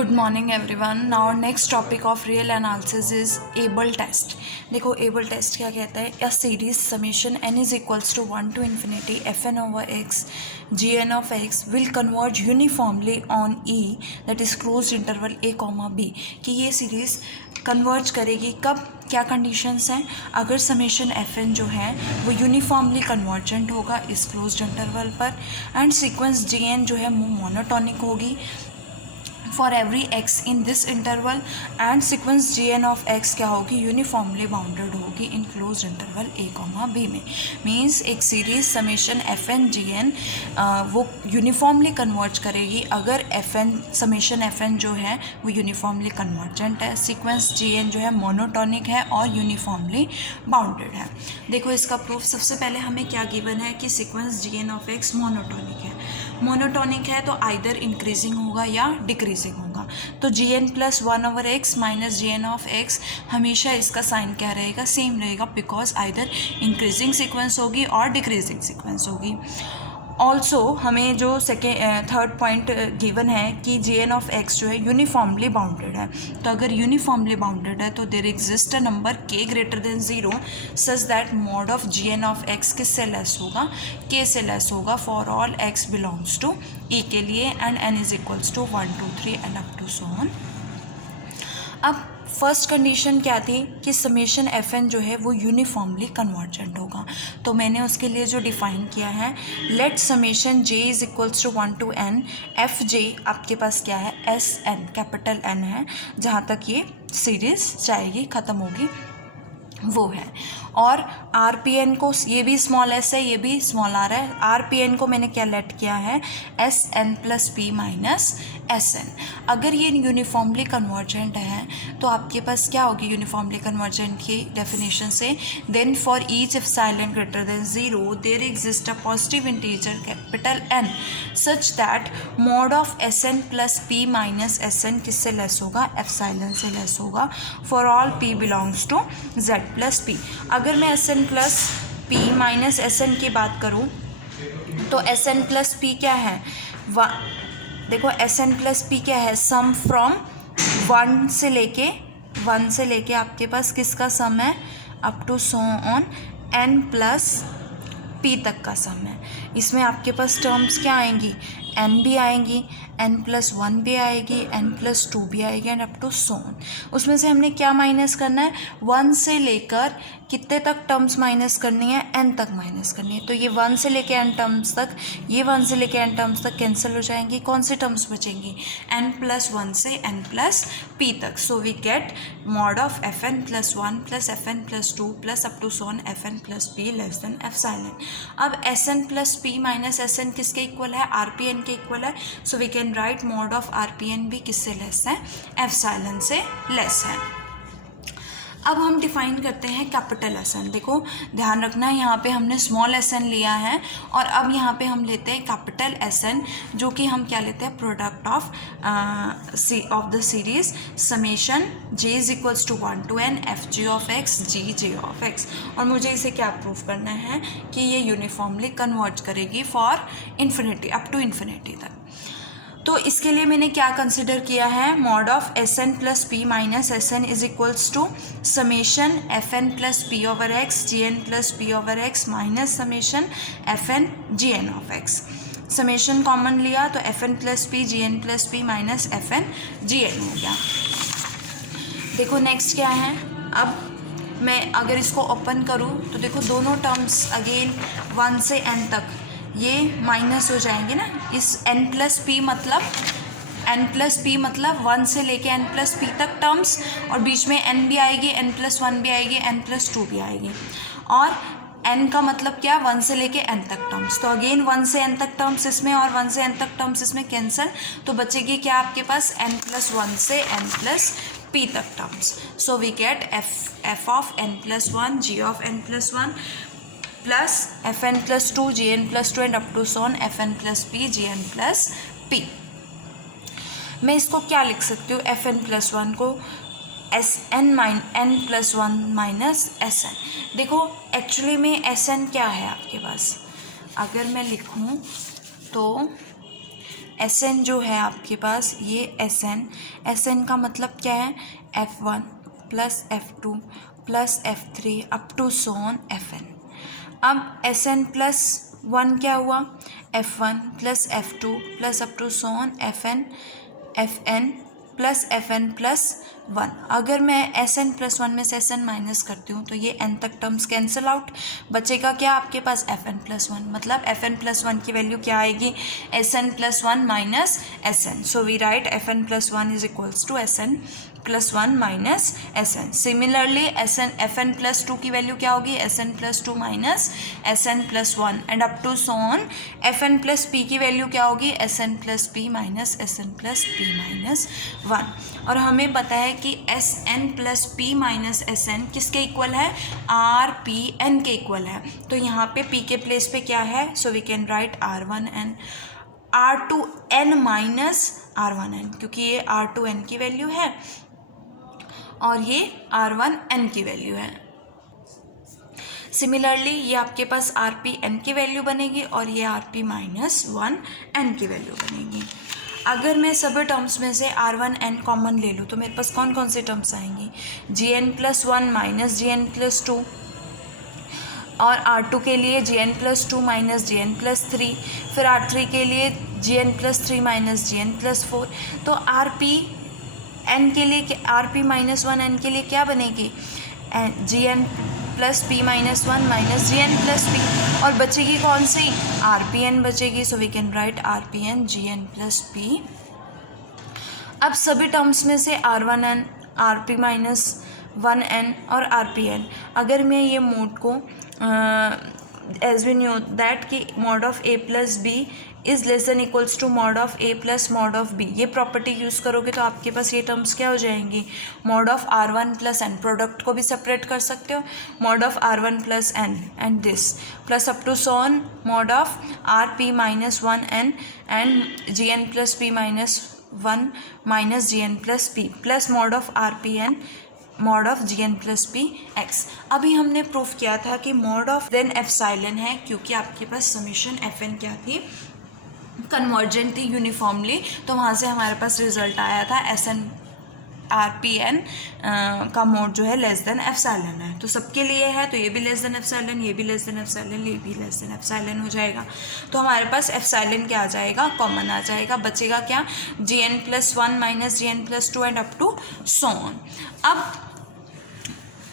Good morning everyone. Now next topic of real analysis is Abel test. देखो Abel test क्या कहता है, a series summation n is equals to 1 to infinity f n over x g n of x will converge uniformly on e that is close interval a comma b. कि ये series converge करेगी कब, क्या conditions हैं, अगर summation f n जो है वो यूनिफॉर्मली कन्वर्जेंट होगा इस क्लोज्ड इंटरवल पर, एंड सीक्वेंस जी एन जो है वो मोनोटोनिक होगी for every x in this interval, and sequence g n of x क्या होगी, यूनिफॉर्मली बाउंडेड होगी in closed interval a comma b में। मीन्स एक series summation f n g n वो यूनिफॉर्मली कन्वर्ज करेगी अगर f n summation f n जो है वो यूनिफॉर्मली कन्वर्जेंट है, सीक्वेंस जी एन जो है मोनोटोनिक है और यूनिफॉर्मली बाउंडेड है। देखो इसका प्रूफ सबसे पहले हमें क्या गिवन है कि sequence g n of x monotonic है। मोनोटोनिक है तो आइदर इंक्रीजिंग होगा या डिक्रीजिंग होगा। तो g n plus 1 over x minus g n of x हमेशा इसका साइन क्या रहेगा, सेम रहेगा, बिकॉज आइदर इंक्रीजिंग सीक्वेंस होगी और डिक्रीजिंग सीक्वेंस होगी। ऑल्सो हमें जो थर्ड पॉइंट गिवन है कि जी एन ऑफ एक्स जो है यूनिफॉर्मली बाउंडेड है। तो अगर यूनिफॉर्मली बाउंडेड है तो there exist a number k greater than zero such that mod of g n of x किससे लेस होगा, के से लेस होगा for all x belongs to e के लिए, and n is equals to 1 2 3 and up to so on. अब first condition क्या थी कि समेशन एफ एन जो है वो यूनिफॉर्मली कन्वर्जेंट होगा। तो मैंने उसके लिए जो डिफ़ाइन किया है, let summation j is equals to 1 to n f j आपके पास क्या है, एस एन कैपिटल एन है, जहाँ तक ये सीरीज़ जाएगी ख़त्म होगी वो है। और आर पी एन को, ये भी स्मॉल एस है ये भी स्मॉल आर है, आर पी एन को मैंने क्या लेट किया है, s n plus p minus s n. अगर ये यूनिफॉर्मली कन्वर्जेंट है तो आपके पास क्या होगी यूनिफॉर्मली कन्वर्जेंट की डेफिनेशन से, then for each epsilon greater than zero there exist a positive integer capital n such that mod of s n plus p minus s n किससे लेस होगा, एप्सिलॉन से लेस होगा for all p belongs to z plus p. अगर मैं s n plus p minus s n की बात करूँ तो एस एन प्लस पी क्या है, देखो एस एन प्लस पी क्या है, सम फ्रॉम वन से लेके आपके पास किसका सम है, up to so on n plus p तक का सम है। इसमें आपके पास टर्म्स क्या आएंगी, एन भी आएंगी, एन प्लस 1 भी आएगी, एन प्लस 2 भी आएगी, and up to so on. उसमें से हमने क्या माइनस करना है, 1 से लेकर कितने तक टर्म्स माइनस करनी है, एन तक माइनस करनी है। तो ये 1 से लेकर एन टर्म्स तक, ये 1 से लेकर एन टर्म्स तक कैंसिल हो जाएंगी, कौन सी टर्म्स बचेंगी, एन प्लस 1 से एन प्लस पी तक। So we get mod of f n plus 1 plus f n plus 2 plus up to so on f n plus p less than epsilon. अब s n plus p minus s n किसके equal है, r p n के equal है। So we can write mod of r p n भी किससे less है, epsilon से less है। अब हम डिफाइन करते हैं कैपिटल एस एन। देखो ध्यान रखना यहाँ पे हमने स्मॉल एस एन लिया है और अब यहाँ पे हम लेते हैं कैपिटल एस एन, जो कि हम क्या लेते हैं, product of the series summation j is equals to 1 to n f g of x g j of x. और मुझे इसे क्या प्रूव करना है कि ये यूनिफॉर्मली कन्वर्ज करेगी for infinity, up to infinity तक। तो इसके लिए मैंने क्या कंसिडर किया है, mod of s n plus p minus s n is equals to summation f n plus p over x g n plus p over x minus summation f n g n of x. Summation common लिया तो f n plus p g n plus p minus f n g n हो गया। देखो next क्या है, अब मैं अगर इसको ओपन करूँ तो देखो दोनों टर्म्स अगेन 1 से n तक ये माइनस हो जाएंगे ना, इस n प्लस पी मतलब 1 से लेके n प्लस पी तक टर्म्स, और बीच में n भी आएगी, n प्लस 1 भी आएगी, n प्लस 2 भी आएगी, और n का मतलब क्या, 1 से लेके n तक टर्म्स। तो अगेन 1 से n तक टर्म्स इसमें और 1 से n तक टर्म्स इसमें कैंसिल, तो बचेगी क्या आपके पास, n प्लस 1 से n प्लस p तक terms. So we get f of n plus 1 g of n plus 1 plus f n plus 2 g n plus 2 and up to so on f n plus p g n plus p. मैं इसको क्या लिख सकती हूँ, F n plus 1 को s n n plus 1 minus s n. देखो actually में s n क्या है आपके पास, अगर मैं लिखूँ तो एस एन जो है आपके पास ये एस एन का मतलब क्या है, F1 plus F2 plus F3 up to so on Fn। अब एस एन प्लस वन क्या हुआ, F1 plus F2 plus up to so on Fn plus Fn plus one. अगर मैं Sn प्लस वन में से Sn माइनस करती हूँ तो ये n तक टर्म्स कैंसिल आउट, बचेगा क्या आपके पास Fn प्लस वन, मतलब Fn प्लस वन की वैल्यू क्या आएगी, Sn plus one minus Sn। So we write Fn plus one is equals to Sn plus one minus Sn। Similarly Fn plus two की value क्या होगी, Sn plus two minus Sn plus one and up to so on. Fn plus p की value क्या होगी, Sn plus p minus Sn plus p minus one. और हमें पता है कि Sn plus p minus Sn किसके इक्वल है, Rpn के इक्वल है। तो यहाँ पे p के प्लेस पे क्या है, so we can write R1n R2n minus R1n, क्योंकि ये R2n की वैल्यू है और ये R1n की वैल्यू है। सिमिलरली ये आपके पास Rpn की वैल्यू बनेगी और ये Rp माइनस 1n की वैल्यू बनेगी। अगर मैं सभी टर्म्स में से R1n कॉमन ले लूँ तो मेरे पास कौन कौन से टर्म्स आएंगी, Gn plus one minus Gn plus to, और R2 के लिए Gn plus two minus Gn plus three, फिर R3 के लिए Gn plus three minus Gn plus four. तो Rpn के लिए Rp माइनस वन n के लिए क्या बनेगी, Gn plus p minus one minus Gn plus p, और बचेगी कौन सी, Rpn बचेगी। So we can write Rpn Gn plus p। अब सभी टर्म्स में से R1n Rp माइनस 1n और Rpn, अगर मैं ये मोड को एज वी न्यू दैट कि mod of a plus b is less than equals to mod of a plus mod of b, ये प्रॉपर्टी यूज़ करोगे तो आपके पास ये टर्म्स क्या हो जाएंगी, mod of R1 plus n, product को भी सेपरेट कर सकते हो, mod of R1 plus n and this plus up to so on mod of Rp minus 1n and Gn plus p minus one minus Gn plus p plus mod of Rpn mod of Gn plus P x. अभी हमने proof किया था कि mod of then epsilon है, क्योंकि आपके पास summation Fn क्या थी, कन्वर्जेंट थी यूनिफॉर्मली, तो वहाँ से हमारे पास रिजल्ट आया था Sn Rpn का मोड जो है लेस देन एप्सिलॉन है। तो सबके लिए है, तो ये भी लेस देन एप्सिलॉन, ये भी लेस देन एप्सिलॉन, ये भी लेस देन एप्सिलॉन हो जाएगा। तो हमारे पास एप्सिलॉन क्या आ जाएगा, कॉमन आ जाएगा, बचेगा क्या, Gn plus one minus Gn plus two and up to so on. अब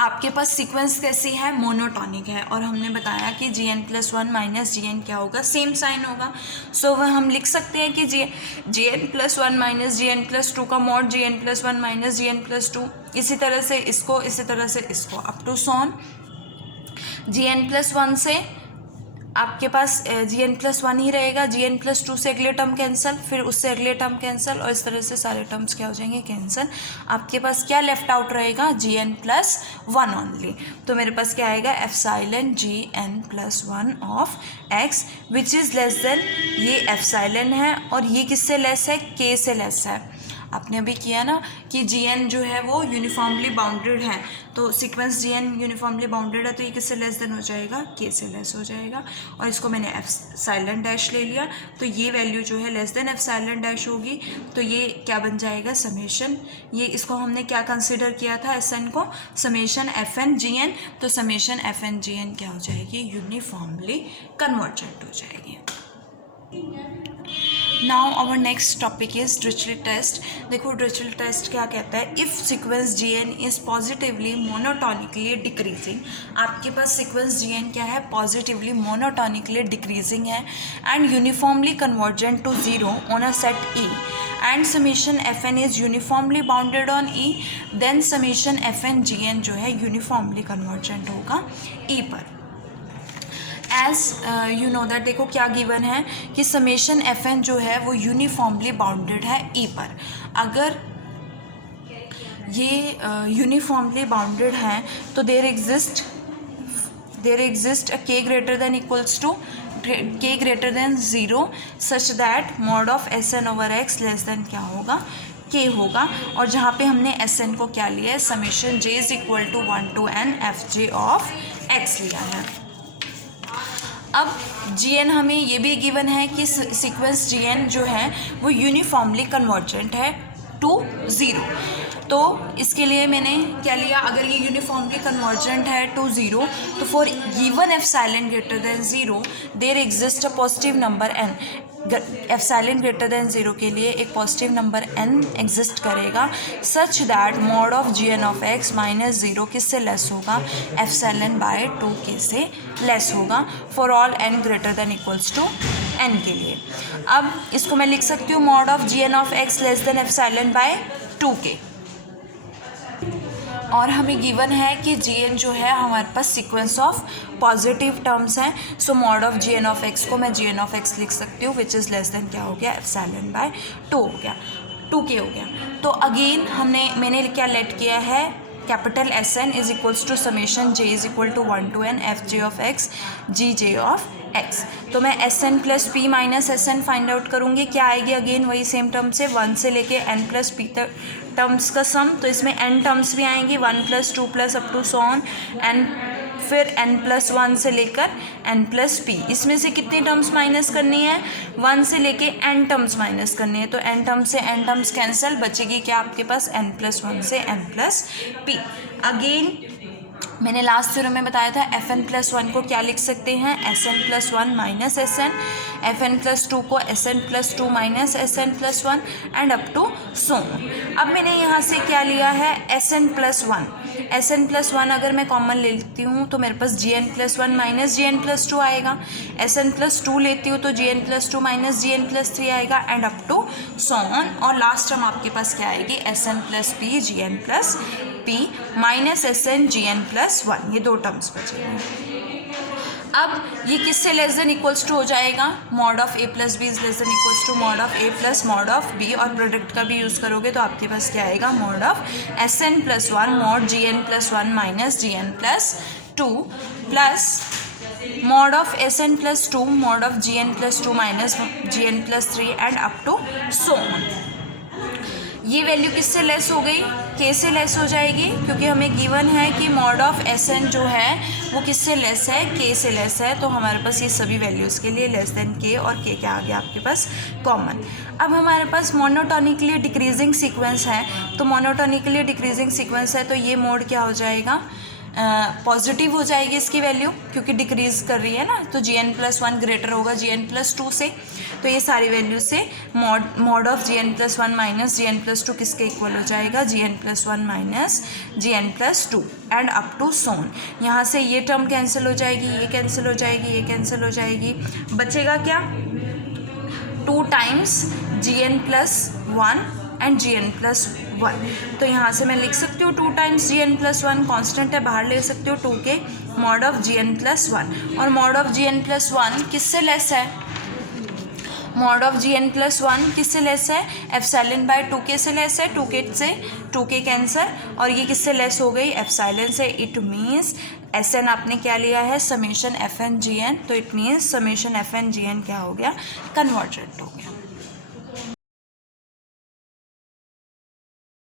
आपके पास सीक्वेंस कैसी है, मोनोटॉनिक है, और हमने बताया कि Gn plus one minus Gn क्या होगा, सेम साइन होगा। सो वह हम लिख सकते हैं कि Gn plus one minus Gn plus two का mod Gn plus one minus Gn plus two, इसी तरह से इसको, इसी तरह से इसको, up to so on. Gn plus one से आपके पास Gn प्लस वन ही रहेगा, Gn प्लस टू से अगले टर्म कैंसिल, फिर उससे अगले टर्म कैंसिल, और इस तरह से सारे टर्म्स क्या हो जाएंगे, कैंसिल। आपके पास क्या लेफ्ट आउट रहेगा, Gn प्लस वन ओनली। तो मेरे पास क्या आएगा, epsilon Gn plus one of x which is less then, ये एप्सिलॉन है और ये किससे लेस है, k से लेस है। आपने अभी किया ना कि Gn जो है वो यूनिफॉर्मली बाउंडेड है, तो सीक्वेंस Gn यूनिफॉर्मली बाउंडेड है, तो ये किससे लेस देन हो जाएगा, k से लेस हो जाएगा। और इसको मैंने एप्सिलॉन डैश ले लिया, तो ये वैल्यू जो है लेस देन एप्सिलॉन डैश होगी, तो ये क्या बन जाएगा, समेशन, ये इसको हमने क्या कंसिडर किया था, Sn को समेशन Fn Gn, तो समेशन Fn Gn क्या हो जाएगी, यूनिफॉर्मली कन्वर्जेंट हो जाएगी। Now our next topic is Dirichlet test. देखो डिरिचलेट टेस्ट क्या कहता है, if sequence Gn is positively monotonically decreasing, आपके पास सीक्वेंस Gn क्या है, पॉजिटिवली मोनोटोनिकली डिक्रीजिंग है and uniformly convergent to zero on a set E and summation Fn is uniformly bounded on E, then summation Fn Gn जो है uniformly convergent होगा E पर। As you know that, देखो क्या given है कि summation Fn जो है वो यूनिफॉर्मली बाउंडेड है E पर। अगर ये यूनिफॉर्मली बाउंडेड है तो there exist a k greater than equals to k greater than zero such that mod of Sn over x less than क्या होगा, k होगा। और जहाँ पे हमने Sn को क्या लिया है, summation j is equal to 1 to n fj of x लिया है। अब जी एन हमें ये भी गिवन है कि सीक्वेंस जी एन जो है वो यूनिफॉर्मली कन्वर्जेंट है टू ज़ीरो। तो इसके लिए मैंने क्या लिया, अगर ये यूनिफॉर्मली कन्वर्जेंट है टू ज़ीरो तो for given epsilon greater than zero there exist a positive number n. Epsilon greater than zero के लिए एक पॉजिटिव नंबर n एग्जिस्ट करेगा such that mod of g n of x minus zero किससे less होगा, epsilon by 2k से less होगा for all n greater than equals to n के लिए। अब इसको मैं लिख सकती हूँ mod of g n of x less than epsilon by 2k। और हमें गिवन है कि जी एन जो है हमारे पास सीक्वेंस ऑफ पॉजिटिव टर्म्स हैं। So mod of g n of x को मैं जी एन ऑफ एक्स लिख सकती हूँ विच इज़ लेस देन क्या हो गया, एप्सिलॉन बाय 2 हो गया, 2k हो गया। तो अगेन मैंने क्या लेट किया है, capital s n is equals to summation j is equal to 1 to n f j of x g j of x. तो मैं s n plus p minus s n find out करूँगी, क्या आएगी, again वही same term से 1 से लेके n plus p तक टर्म्स का सम। तो इसमें n टर्म्स भी आएंगी 1 plus 2 plus up to so on and फिर n प्लस 1 से लेकर n प्लस पी। इसमें से कितनी टर्म्स माइनस करनी है, 1 से लेके n टर्म्स माइनस करनी है। तो n टर्म्स से n टर्म्स कैंसिल, बचेगी क्या आपके पास, n प्लस 1 से n प्लस पी। अगेन मैंने लास्ट थ्योरम में बताया था एफ एन प्लस 1 को क्या लिख सकते हैं, s n plus 1 minus s n, f n plus 2 को s n plus 2 minus s n plus 1 and up to so. अब मैंने यहाँ से क्या लिया है, s n plus 1, s n plus 1 अगर मैं कॉमन ले लेती हूँ तो मेरे पास g n plus 1 minus g n plus 2 आएगा, एस एन प्लस 2 लेती हूँ तो g n plus 2 minus g n plus 3 आएगा and up to so on. और लास्ट टर्म आपके पास क्या आएगी, s n plus p g n plus p minus s n g n plus 1, ये दो टर्म्स बचेंगे। अब ये किससे लेस देन इक्वल्स टू हो जाएगा, mod of a plus b is less than equals to mod of a plus mod of b, और product का भी यूज़ करोगे तो आपके पास क्या आएगा, mod of s n plus 1 mod g n plus 1 minus g n plus 2 plus mod of s n plus 2 mod of g n plus 2 minus g n plus 3 and up to so on. ये value किससे less हो गई, के से less हो जाएगी, क्योंकि हमें गिवन है कि मॉड ऑफ एस एन जो है वो किससे लेस है, के से लेस है। तो हमारे पास ये सभी वैल्यूज़ के लिए लेस देन के, और के क्या आ गया आपके पास, कॉमन। अब हमारे पास मोनोटोनिकली डिक्रीजिंग सीक्वेंस है, तो मोनोटोनिकली डिक्रीजिंग सीक्वेंस है तो ये मोड क्या हो जाएगा, पॉजिटिव हो जाएगी इसकी वैल्यू, क्योंकि डिक्रीज कर रही है ना। तो जी एन प्लस 1 ग्रेटर होगा जी एन प्लस 2 से, तो ये सारी वैल्यू से mod of g n plus 1 minus g n plus 2 किसके इक्वल हो जाएगा, g n plus 1 minus g n plus 2 and up to so on. यहाँ से ये टर्म कैंसिल हो जाएगी, ये कैंसिल हो जाएगी, ये कैंसिल हो जाएगी, बचेगा क्या, 2 times g n plus 1 and g n plus 1। तो यहाँ से मैं लिख सकती हूँ 2 times g n plus 1, constant है बाहर ले सकती हूँ 2 के, mod of g n plus 1, और mod of g n plus 1 किससे लेस है, mod of g n plus 1 किससे लेस है, एप्सिलॉन बाय 2k से लेस है, 2k से 2k कैंसर, और ये किससे लेस हो गई, एप्सिलॉन से। इट मीन्स एस एन आपने क्या लिया है, summation f n g n, तो it means summation f n g n क्या हो गया, कन्वर्जेंट हो गया।